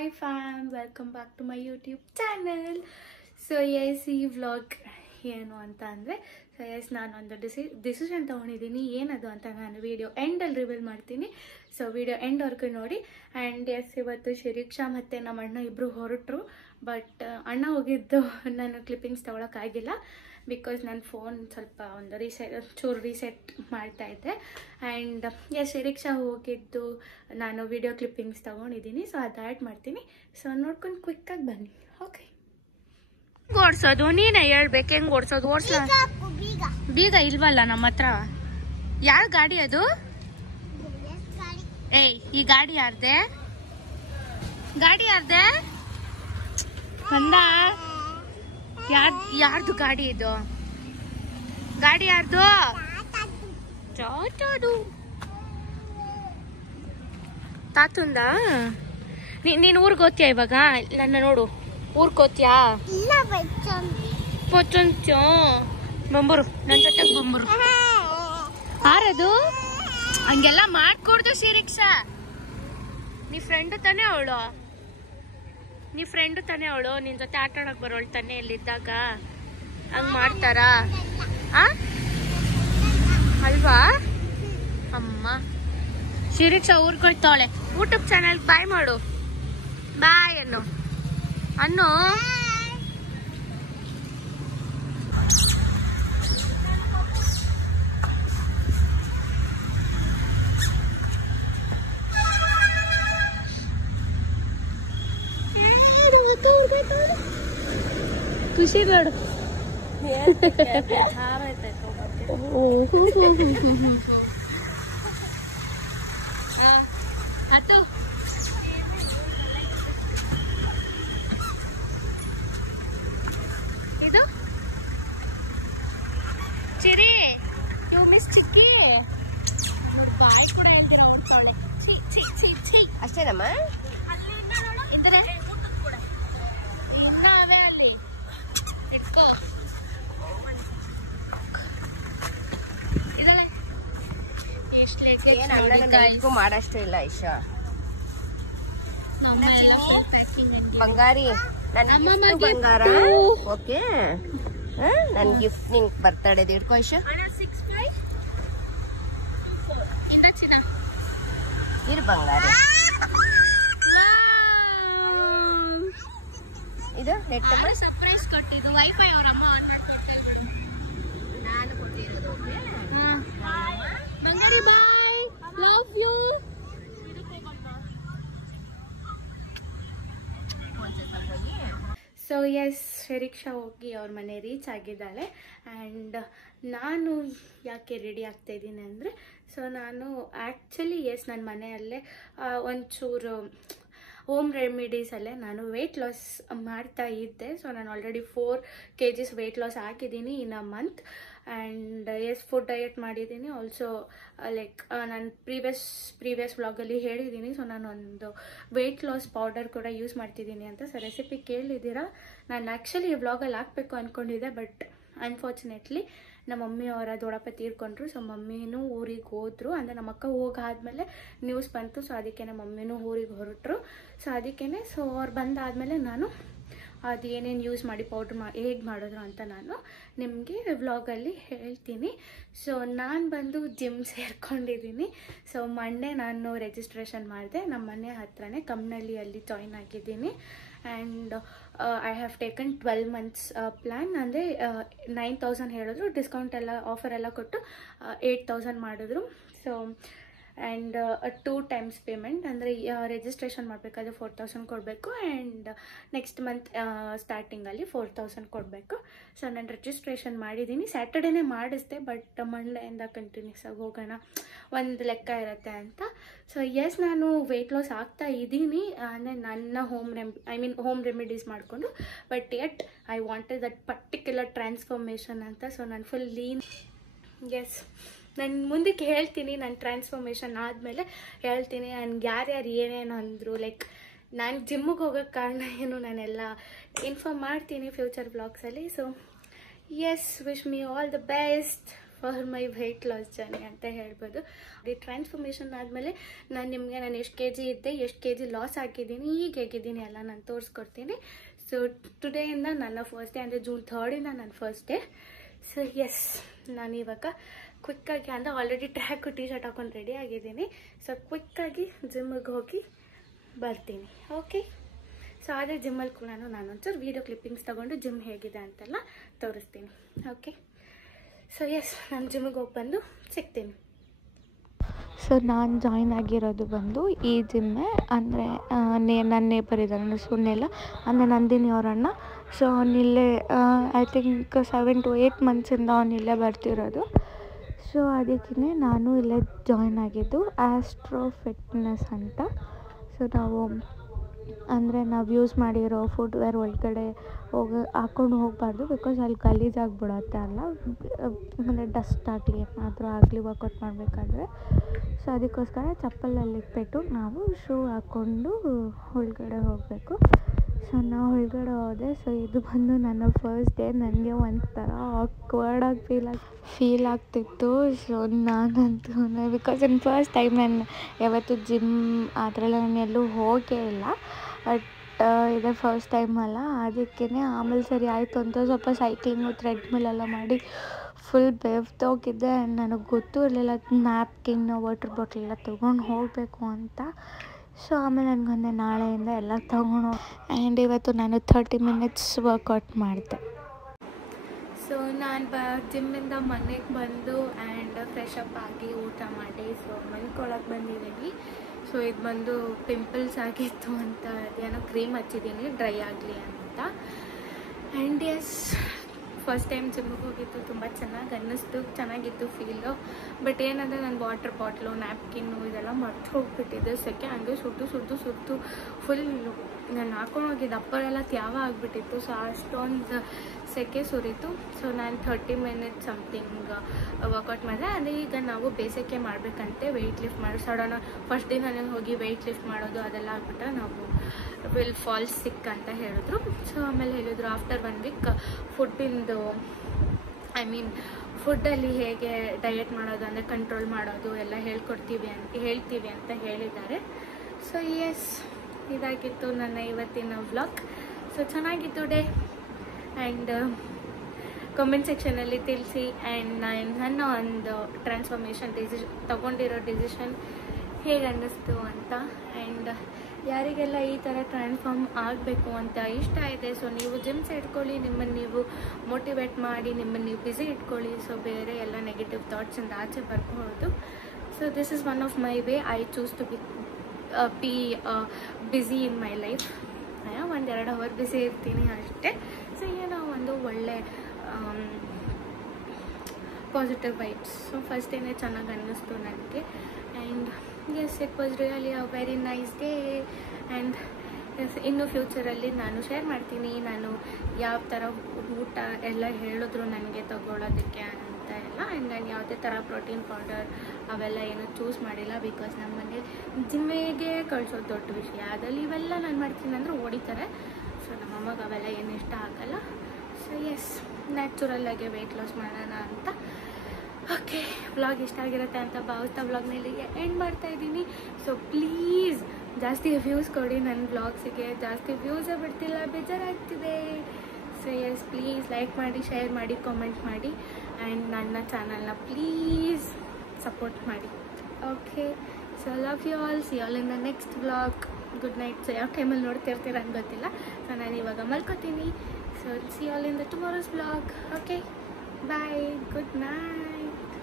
Hi fam, welcome back to my YouTube channel. So yes, ಈ vlog ಏನು ಅಂತ ಅಂದರೆ ಸೊ ಎಸ್ ನಾನು ಒಂದು ಡಿಸಿಷನ್ ತೊಗೊಂಡಿದ್ದೀನಿ. ಏನದು ಅಂತ ನಾನು ವಿಡಿಯೋ ಎಂಡಲ್ಲಿ ರಿವೀಲ್ ಮಾಡ್ತೀನಿ. ಸೊ ವಿಡಿಯೋ ಎಂಡ್ವರೆಗೂ ನೋಡಿ. ಆ್ಯಂಡ್ ಎಸ್, ಇವತ್ತು ಶಿರೀಕ್ಷಾ ಮತ್ತು ನಮ್ಮ ಅಣ್ಣ ಇಬ್ಬರು ಹೊರಟರು. ಬಟ್ ಅಣ್ಣ ಹೋಗಿದ್ದು ನಾನು ಕ್ಲಿಪ್ಪಿಂಗ್ಸ್ ತೊಗೊಳಕ್ಕಾಗಿಲ್ಲ ಬಿಕಾಸ್ ನನ್ನ ಫೋನ್ ಸ್ವಲ್ಪ ಒಂದು ಚೂರು ರೀಸೆಟ್ ಮಾಡ್ತಾಯಿದ್ದೆ. ಆ್ಯಂಡ್ ಎಸ್, ಶಿರೀಕ್ಷಾ ಹೋಗಿದ್ದು ನಾನು ವಿಡಿಯೋ ಕ್ಲಿಪ್ಪಿಂಗ್ಸ್ ತೊಗೊಂಡಿದ್ದೀನಿ. ಸೊ ಅದು ಆ್ಯಡ್ ಮಾಡ್ತೀನಿ. ಸೊ ನೋಡ್ಕೊಂಡು ಕ್ವಿಕ್ಕಾಗಿ ಬನ್ನಿ. ಓಕೆ, ಓಡಿಸೋದು ನೀನೇ ಹೇಳ್ಬೇಕು, ಹೆಂಗೆ ಓಡಿಸೋದು? ಓಡಿಸ್ಲ ಬೀಗ ಇಲ್ವಲ್ಲ ನಮ್ಮ ಹತ್ರ. ಯಾರ ಗಾಡಿ ಅದು? ಏಯ್, ಈ ಗಾಡಿ ಯಾರ್ದೆ? ಗಾಡಿ ಯಾರ್ದೆ ಅಂದ? ಯಾರ್ದು ಗಾಡಿ ಇದು? ಗಾಡಿ ಯಾರ್ದು? ಚಾಟದು ತಾತುಂದ. ನೀನ್ ಊರ್ಗ್ ಹೋಗ್ತೀಯ ಇವಾಗ? ನನ್ನ ನೋಡು, ಊರ್ಗ್ ಹೋಗ್ತೀಯಾ? ಪೊಚ್ಚೊಂಚು ಬಂಬರು, ನನ್ ಜೊತೆಗೆ ಬಂಬರು. ಯಾರದು? ಹಂಗೆಲ್ಲ ಮಾಡ್ಕೊಡ್ದು ಶಿರೀಕ್ಷಾ. ನೀ ಫ್ರೆಂಡ್ ತಾನೇ ಅವಳು? ನಿನ್ ಜೊತೆ ಆಟ ಆಡಕ್ ಬರೋಳು ತಾನೇ ಇಲ್ಲಿದ್ದಾಗ? ಹಂಗ್ ಮಾಡ್ತಾರಾ? ಅಲ್ವಾ ಅಮ್ಮ? ಶಿರೀಕ್ಷಾ ಊರ್ಗ್ ಹೋಯ್ತಾವಳೆ. ಯೂಟ್ಯೂಬ್ ಚಾನಲ್ ಬಾಯ್ ಮಾಡು. ಬಾಯ್ ಅನ್ನು. ಖುಷಿ ನೋಡು. ಆತು ಇದು ಚಿರಿ, ಯು ಮಿಸ್ ಚಿಕ್ಕಿ. ನೋಡಿ, ಬಾಯಿ ಕೂಡ ಹೇಳ್ದಿರ ಉಂಟವಳೆ. ಅಷ್ಟೇನಮ್ಮ? ಇನ್ನೂ ಅವೇ ಅಲ್ಲಿ ಇಟ್ಕೋ. ಇದಲ್ಲ ಎಷ್ಟು ಮಾಡಷ್ಟು ಇಲ್ಲ ಐಶಾ. ಬಂಗಾರಿ, ನನ್ನ ಬಂಗಾರ. ಓಕೆ, ನನ್ ಗಿಫ್ಟ್ ನಿಂಗ್ ಬರ್ತಡೇದು ಇಟ್ಕೋ ಐಶಾ. ಇರು ಬಂಗಾರಿ. ಇದು ನೆಟ್ ಸರ್ಪ್ರೈಸ್ ಕೊಟ್ಟಿದ್ದು. ವೈಫೈ ಅವ್ರ ಅಮ್ಮ ಆನ್ ಮಾಡ್ಕೊಟ್ಟಿದ್ರು, ನಾನು ಕೊಟ್ಟಿರೋದು. ಬಂಗಾರಿ ಬಾಯ್, ಲವ್ ಯು. ಸೊ ಎಸ್, ಶಿರೀಕ್ಷಾ ಹೋಗಿ ಅವ್ರ ಮನೆ ರೀಚ್ ಆಗಿದ್ದಾಳೆ. ಆ್ಯಂಡ್ ನಾನು ಯಾಕೆ ರೆಡಿ ಆಗ್ತಾ ಇದ್ದೀನಿ ಅಂದರೆ, ಸೊ ನಾನು ಆ್ಯಕ್ಚುಲಿ ಎಸ್ ನನ್ನ ಮನೆಯಲ್ಲೇ ಒಂಚೂರು ಹೋಮ್ ರೆಮಿಡೀಸಲ್ಲೇ ನಾನು ವೆಯ್ಟ್ ಲಾಸ್ ಮಾಡ್ತಾ ಇದ್ದೆ. ಸೊ ನಾನು ಆಲ್ರೆಡಿ 4 kgs ವೆಯ್ಟ್ ಲಾಸ್ ಆಗಿದ್ದೀನಿ in a month. And yes, food diet ಮಾಡಿದ್ದೀನಿ. ಆಲ್ಸೋ ಲೈಕ್ ನಾನು ಪ್ರೀವಿಯಸ್ ವ್ಲಾಗಲ್ಲಿ ಹೇಳಿದ್ದೀನಿ. ಸೊ ನಾನು ಒಂದು ವೆಯ್ಟ್ ಲಾಸ್ ಪೌಡರ್ ಕೂಡ ಯೂಸ್ ಮಾಡ್ತಿದ್ದೀನಿ ಅಂತ. ಸೊ ರೆಸಿಪಿ ಕೇಳಿದ್ದೀರಾ. ನಾನು ಆ್ಯಕ್ಚುಲಿ ಈ ವ್ಲಾಗಲ್ಲಿ ಹಾಕಬೇಕು ಅಂದ್ಕೊಂಡಿದ್ದೆ, ಬಟ್ ಅನ್ಫಾರ್ಚುನೇಟ್ಲಿ ನಮ್ಮ ಮಮ್ಮಿ ಅವರ ದೊಡ್ಡಪ್ಪ ತೀರ್ಕೊಂಡ್ರು. ಸೊ ಮಮ್ಮಿನೂ ಊರಿಗೆ ಹೋದ್ರು. ಅಂದರೆ ನಮ್ಮ ಅಕ್ಕ ಹೋಗಾದ್ಮೇಲೆ ನ್ಯೂಸ್ ಬಂತು. ಸೊ ಅದಕ್ಕೆ ನಮ್ಮ ಮಮ್ಮಿನೂ ಊರಿಗೆ ಹೊರಟರು. ಸೊ ಅದಕ್ಕೇ ಸೊ ಅವ್ರು ಬಂದಾದಮೇಲೆ ನಾನು ಅದು ಏನೇನು ಯೂಸ್ ಮಾಡಿ ಪೌಡ್ರ್ ಹೇಗೆ ಮಾಡಿದ್ರು ಅಂತ ನಾನು ನಿಮಗೆ ವ್ಲಾಗಲ್ಲಿ ಹೇಳ್ತೀನಿ. ಸೊ ನಾನು ಬಂದು ಜಿಮ್ ಸೇರ್ಕೊಂಡಿದ್ದೀನಿ. ಸೊ ಮಂಡೇ ನಾನು ರಿಜಿಸ್ಟ್ರೇಷನ್ ಮಾಡಿದೆ. ನಮ್ಮ ಮನೆ ಹತ್ರನೇ ಕಮ್ಮನಹಳ್ಳಿಯಲ್ಲಿ ಜಾಯ್ನ್ ಆಗಿದ್ದೀನಿ. And I have taken 12 months plan. ಅಂದರೆ 9,000 ಹೇಳಿದ್ರು, ಡಿಸ್ಕೌಂಟ್ ಎಲ್ಲ ಆಫರ್ ಎಲ್ಲ ಕೊಟ್ಟು 8,000 ಮಾಡಿದ್ರು. So and 2 times payment. ಅಂದರೆ ರಿಜಿಸ್ಟ್ರೇಷನ್ ಮಾಡಬೇಕಾದ್ರೆ 4,000 ಕೊಡಬೇಕು. ಆ್ಯಂಡ್ ನೆಕ್ಸ್ಟ್ ಮಂತ್ ಸ್ಟಾರ್ಟಿಂಗಲ್ಲಿ 4,000 ಕೊಡಬೇಕು. ಸೊ ನಾನು ರಿಜಿಸ್ಟ್ರೇಷನ್ ಮಾಡಿದ್ದೀನಿ. ಸ್ಯಾಟರ್ಡೇನೇ ಮಾಡಿಸ್ದೆ, ಬಟ್ ಮಂಡೆಯಿಂದ ಕಂಟಿನ್ಯೂಸ್ ಆಗಿ ಹೋಗೋಣ, ಒಂದು ಲೆಕ್ಕ ಇರುತ್ತೆ ಅಂತ. ಸೊ ಎಸ್, ನಾನು ವೆಯ್ಟ್ ಲಾಸ್ ಆಗ್ತಾ ಇದ್ದೀನಿ. ಅಂದರೆ ನನ್ನ ಹೋಮ್ ರೆಮಿಡೀಸ್ ಮಾಡಿಕೊಂಡು. But yet I wanted that particular transformation ಅಂತ. ಸೊ ನಾನು ಫುಲ್ ಲೀನ್. ಎಸ್, ನಾನು ಮುಂದಕ್ಕೆ ಹೇಳ್ತೀನಿ. ನನ್ನ ಟ್ರಾನ್ಸ್ಫಾರ್ಮೇಷನ್ ಆದಮೇಲೆ ಹೇಳ್ತೀನಿ ನನಗೆ ಯಾರ್ಯಾರು ಏನೇನು ಅಂದರು. ಲೈಕ್ ನಾನು ಜಿಮ್ಮಿಗೆ ಹೋಗೋಕ್ಕೆ ಕಾರಣ ಏನು, ನಾನೆಲ್ಲ ಇನ್ಫಾರ್ಮ್ ಮಾಡ್ತೀನಿ ಫ್ಯೂಚರ್ ವ್ಲಾಗ್ಸಲ್ಲಿ. So yes, wish me all the best for my weight loss journey ಅಂತ ಹೇಳ್ಬೋದು. ಈ ಟ್ರಾನ್ಸ್ಫಾರ್ಮೇಷನ್ ಆದಮೇಲೆ ನಾನು ಎಷ್ಟು ಕೆ ಜಿ ಇದ್ದೆ, ಎಷ್ಟು ಕೆ ಜಿ ಲಾಸ್ ಆಗಿದ್ದೀನಿ, ಈಗ ಹೇಗಿದ್ದೀನಿ ಎಲ್ಲ ನಾನು ತೋರಿಸ್ಕೊಡ್ತೀನಿ. ಸೊ ಟುಡೇಯಿಂದ ನನ್ನ ಫಸ್ಟ್ ಡೇ, ಅಂದರೆ ಜೂನ್ 3 ನನ್ನ ಫಸ್ಟ್ ಡೇ. ಸೊ ಎಸ್, ನಾನು ಇವಾಗ ಕ್ವಿಕ್ಕಾಗಿ ಅಂದರೆ ಆಲ್ರೆಡಿ ಟ್ರ್ಯಾಕ್ ಟೀ ಶರ್ಟ್ ಹಾಕೊಂಡು ರೆಡಿ ಆಗಿದ್ದೀನಿ. ಸೊ ಕ್ವಿಕ್ಕಾಗಿ ಜಿಮ್ಮಿಗೆ ಹೋಗಿ ಬರ್ತೀನಿ. ಓಕೆ, ಸೊ ಅದೇ ಜಿಮ್ಮಲ್ಲಿ ಕೂಡ ನಾನೊಂಚೂರು ವೀಡಿಯೋ ಕ್ಲಿಪ್ಪಿಂಗ್ಸ್ ತೊಗೊಂಡು ಜಿಮ್ ಹೇಗಿದೆ ಅಂತೆಲ್ಲ ತೋರಿಸ್ತೀನಿ. ಓಕೆ, ಸೊ ಎಸ್, ನಾನು ಜಿಮ್ಮಿಗೆ ಹೋಗಿ ಬಂದು ಸಿಗ್ತೀನಿ. ಸೊ ನಾನು ಜಾಯಿನ್ ಆಗಿರೋದು ಬಂದು ಈ ಜಿಮ್ಮೆ. ಅಂದರೆ ನನ್ನ ನೇಬರ್ ಇದ್ದಾರೆ ಸುನ್ನೆಲ್ಲ, ಅಂದರೆ ನಂದಿನಿ ಅವರಣ್ಣ. ಸೊ ಅವನಿಲ್ಲೇ ಐ ಥಿಂಕ್ 7 to 8 ಮಂತ್ಸಿಂದ ಅವನಿಲ್ಲೇ ಬರ್ತಿರೋದು. ಸೊ ಅದಕ್ಕೇ ನಾನು ಇಲ್ಲೇ ಜಾಯಿನ್ ಆಗಿದ್ದು, ಆಸ್ಟ್ರೋ ಫಿಟ್ನೆಸ್ ಅಂತ. ಸೊ ನಾವು ಯೂಸ್ ಮಾಡಿರೋ ಫುಟ್ವೇರ್ ಒಳಗಡೆ ಹಾಕ್ಕೊಂಡು ಹೋಗಬಾರ್ದು, ಬಿಕಾಸ್ ಅಲ್ಲಿ ಗಲೀಜಾಗಿಬಿಡತ್ತೆ ಅಲ್ಲ, ಅಂದರೆ ಡಸ್ಟ್ ಆಗಲಿ ಏನಾದರೂ ಆಗಲಿ ವರ್ಕೌಟ್ ಮಾಡಬೇಕಾದ್ರೆ. ಸೊ ಅದಕ್ಕೋಸ್ಕರ ಚಪ್ಪಲಲ್ಲಿ ಇಟ್ಬಿಟ್ಟು ನಾವು ಶೂ ಹಾಕ್ಕೊಂಡು ಒಳಗಡೆ ಹೋಗಬೇಕು. ಸೊ ನಾವು ಒಳಗಡೆ ಹೋದೆ. ಸೊ ಇದು ಬಂದು ನನ್ನ ಫಸ್ಟ್ ಡೇ. ನನಗೆ ಒಂಥರ ಆಕ್ವರ್ಡಾಗಿ ಫೀಲ್ ಆಗ್ತಿತ್ತು. ಸೊ ನಾನಂತೂ ಬಿಕಾಸ್ ನನ್ನ ಫಸ್ಟ್ ಟೈಮ್, ನಾನು ಯಾವತ್ತೂ ಜಿಮ್ ಆ ಥರ ಎಲ್ಲ ನಾನು ಎಲ್ಲೂ ಹೋಗೇ ಇಲ್ಲ, ಬಟ್ ಇದೇ ಫಸ್ಟ್ ಟೈಮ್ ಅಲ್ಲ, ಅದಕ್ಕೇ ಆಮೇಲೆ ಸರಿ ಆಯಿತು ಅಂತ ಸ್ವಲ್ಪ ಸೈಕ್ಲಿಂಗು ಥ್ರೆಡ್ಮಿಲೆಲ್ಲ ಮಾಡಿ ಫುಲ್ ಬೆವ್ತೋಗಿದ್ದೆ. ನನಗೆ ಗೊತ್ತೂ ಇರಲಿಲ್ಲ ನ್ಯಾಪ್ಕಿನ್ ವಾಟರ್ ಬಾಟಲ್ ಎಲ್ಲ ತೊಗೊಂಡು ಹೋಗಬೇಕು ಅಂತ. ಸೊ ಆಮೇಲೆ ನನಗೊಂದೆ ನಾಳೆಯಿಂದ ಎಲ್ಲ ತೊಗೊಂಡು, ಆ್ಯಂಡ್ ಇವತ್ತು ನಾನು 30 minutes ವರ್ಕೌಟ್ ಮಾಡಿದೆ. ಸೊ ನಾನು ಜಿಮ್ಮಿಂದ ಮನೆಗೆ ಬಂದು ಆ್ಯಂಡ್ ಫ್ರೆಶ್ ಅಪ್ ಆಗಿ ಊಟ ಮಾಡಿ ಸೊ ಮಲ್ಕೊಳಕ್ಕೆ ಬಂದಿದ್ದೀನಿ. ಸೊ ಇದು ಬಂದು ಪಿಂಪಲ್ಸ್ ಆಗಿತ್ತು ಅಂತ ಅದೇನೋ ಕ್ರೀಮ್ ಹಚ್ಚಿದ್ದೀನಿ ಡ್ರೈ ಆಗಲಿ ಅಂತ. ಆ್ಯಂಡ್ ಎಸ್, ಫಸ್ಟ್ ಟೈಮ್ ಜಿಮ್ಮಿಗೆ ಹೋಗಿದ್ದು, ತುಂಬ ಚೆನ್ನಾಗಿ ಅನ್ನಿಸ್ತು, ಚೆನ್ನಾಗಿತ್ತು ಫೀಲು. ಬಟ್ ಏನಂದರೆ ನನ್ನ ವಾಟರ್ ಬಾಟ್ಲು, ನ್ಯಾಪ್ಕಿನ್ನು ಇದೆಲ್ಲ ಮರ್ತು ಹೋಗ್ಬಿಟ್ಟಿದ್ದೆ. ಸೆಕೆ ಹಂಗೆ ಸುಟ್ಟು ಫುಲ್ ನಾನು ಹಾಕೊಂಡು ಹೋಗಿದ್ದು ಅಪ್ಪರೆಲ್ಲ ತ್ಯಾವ ಆಗಿಬಿಟ್ಟಿತ್ತು. ಸೊ ಅಷ್ಟೊಂದು ಸೆಕೆ ಸುರಿತು. ಸೊ ನಾನು 30 minutes ಸಮಥಿಂಗ್ ವರ್ಕೌಟ್ ಮಾಡಿದೆ. ಅದೇ ಈಗ ನಾವು ಬೇಸಿಗೆ ಮಾಡಬೇಕಂತೆ, ವೆಯ್ಟ್ ಲಿಫ್ಟ್ ಮಾಡಿ ಸಡನ್ ಫಸ್ಟ್ ದಿನ ಹೋಗಿ ವೆಯ್ಟ್ ಲಿಫ್ಟ್ ಮಾಡೋದು ಅದೆಲ್ಲ ಆಗ್ಬಿಟ್ರೆ ನಾವು ವಿಲ್ ಫಾಲ್ ಸಿಕ್ ಅಂತ ಹೇಳಿದ್ರು. ಸೊ ಆಮೇಲೆ ಹೇಳಿದ್ರು ಆಫ್ಟರ್ 1 week ಫುಡ್ಡಿಂದು ಫುಡ್ಡಲ್ಲಿ ಹೇಗೆ ಡಯಟ್ ಮಾಡೋದು, ಅಂದರೆ ಕಂಟ್ರೋಲ್ ಮಾಡೋದು ಎಲ್ಲ ಹೇಳ್ತೀವಿ ಅಂತ ಹೇಳಿದ್ದಾರೆ. ಸೊ ಎಸ್, ಇದಾಗಿತ್ತು ನನ್ನ ಇವತ್ತಿನ ವ್ಲಾಗ್. ಸೊ ಚೆನ್ನಾಗಿತ್ತು ಡೇ. ಆ್ಯಂಡ್ ಕಾಮೆಂಟ್ ಸೆಕ್ಷನಲ್ಲಿ ತಿಳಿಸಿ. ಆ್ಯಂಡ್ ನನ್ನ ಒಂದು ಟ್ರಾನ್ಸ್ಫಾರ್ಮೇಷನ್ ತೊಗೊಂಡಿರೋ ಡಿಸಿಷನ್ ಹೇಗೆ ಅನ್ನಿಸ್ತು ಅಂತ. ಆ್ಯಂಡ್ ಯಾರಿಗೆಲ್ಲ ಈ ಥರ ಟ್ರಾನ್ಸ್ಫಾರ್ಮ್ ಆಗಬೇಕು ಅಂತ ಇಷ್ಟ ಇದೆ, ಸೊ ನೀವು ಜಿಮ್ಸ್ ಇಟ್ಕೊಳ್ಳಿ, ನಿಮ್ಮನ್ನು ನೀವು ಮೋಟಿವೇಟ್ ಮಾಡಿ, ನಿಮ್ಮನ್ನು ನೀವು ಬ್ಯುಸಿ ಇಟ್ಕೊಳ್ಳಿ. ಸೊ ಬೇರೆ ಎಲ್ಲ ನೆಗೆಟಿವ್ ಥಾಟ್ಸಿಂದ ಆಚೆ ಬರ್ಬೋದು. So this is one of my way. I choose to be busy in my life. 1-2 hour busy ಇರ್ತೀನಿ ಅಷ್ಟೇ. ಸೊ ಏನೋ ಒಂದು ಒಳ್ಳೆ ಪಾಸಿಟಿವ್ ವೈಬ್ಸ್. ಸೊ ಫಸ್ಟ್ ಡೇನೇ ಚೆನ್ನಾಗಿ ಅನ್ನಿಸ್ತು ನನಗೆ. And yes, it was really a very nice day. And yes, ಇನ್ನು ಫ್ಯೂಚರಲ್ಲಿ ನಾನು ಶೇರ್ ಮಾಡ್ತೀನಿ ನಾನು ಯಾವ ಥರ ಊಟ ಎಲ್ಲ ಹೇಳಿದ್ರು ನನಗೆ ತಗೊಳ್ಳೋದಕ್ಕೆ ಅಂತ ಎಲ್ಲ. ಆ್ಯಂಡ್ ನಾನು ಯಾವುದೇ ಥರ ಪ್ರೋಟೀನ್ ಪೌಡರ್ ಅವೆಲ್ಲ ಏನೂ ಚೂಸ್ ಮಾಡಿಲ್ಲ, ಬಿಕಾಸ್ ನಮ್ಮ ಮನೇಲಿ ಜಿಮ್ಮಿಗೆ ಕಳಿಸೋದು ದೊಡ್ಡ ವಿಷಯ. ಅದಲ್ಲಿ ಇವೆಲ್ಲ ನಾನು ಮಾಡ್ತೀನಿ ಅಂದರೆ ಹೊಡಿತಾರೆ. ಸೊ ನಮ್ಮಮ್ಮಗೆ ಅವೆಲ್ಲ ಏನು ಇಷ್ಟ ಆಗಲ್ಲ. ಸೊ ಎಸ್, ನ್ಯಾಚುರಲ್ಲಾಗೆ ವೆಯ್ಟ್ ಲಾಸ್ ಮಾಡೋಣ ಅಂತ. ಓಕೆ, ವ್ಲಾಗ್ ಇಷ್ಟ ಆಗಿರುತ್ತೆ ಅಂತ ಭಾವಿಸ್ತಾ ವ್ಲಾಗ್ನಲ್ಲಿ ಎಂಡ್ ಮಾಡ್ತಾಯಿದ್ದೀನಿ. ಸೊ ಪ್ಲೀಸ್ ಜಾಸ್ತಿ ವ್ಯೂಸ್ ಕೊಡಿ ನನ್ನ ವ್ಲಾಗ್ಸಿಗೆ. ಜಾಸ್ತಿ ವ್ಯೂಸೇ ಬಿಡ್ತಿಲ್ಲ, ಬೇಜಾರಾಗ್ತಿದೆ. ಸೊ ಎಸ್, ಪ್ಲೀಸ್ ಲೈಕ್ ಮಾಡಿ, ಶೇರ್ ಮಾಡಿ, ಕಾಮೆಂಟ್ ಮಾಡಿ. ಆ್ಯಂಡ್ ನನ್ನ ಚಾನಲ್ನ ಪ್ಲೀಸ್ ಸಪೋರ್ಟ್ ಮಾಡಿ. Okay, so love you all. See all in the next vlog. Good night. So ಯಾವ ಟೈಮಲ್ಲಿ ನೋಡ್ತಿರ್ತೀರ ಅಂತ ಗೊತ್ತಿಲ್ಲ. ಸೊ ನಾನು ಇವಾಗ ಮಲ್ಕೋತೀನಿ. So C all in the tomorrow's vlog. Okay, bye, good night.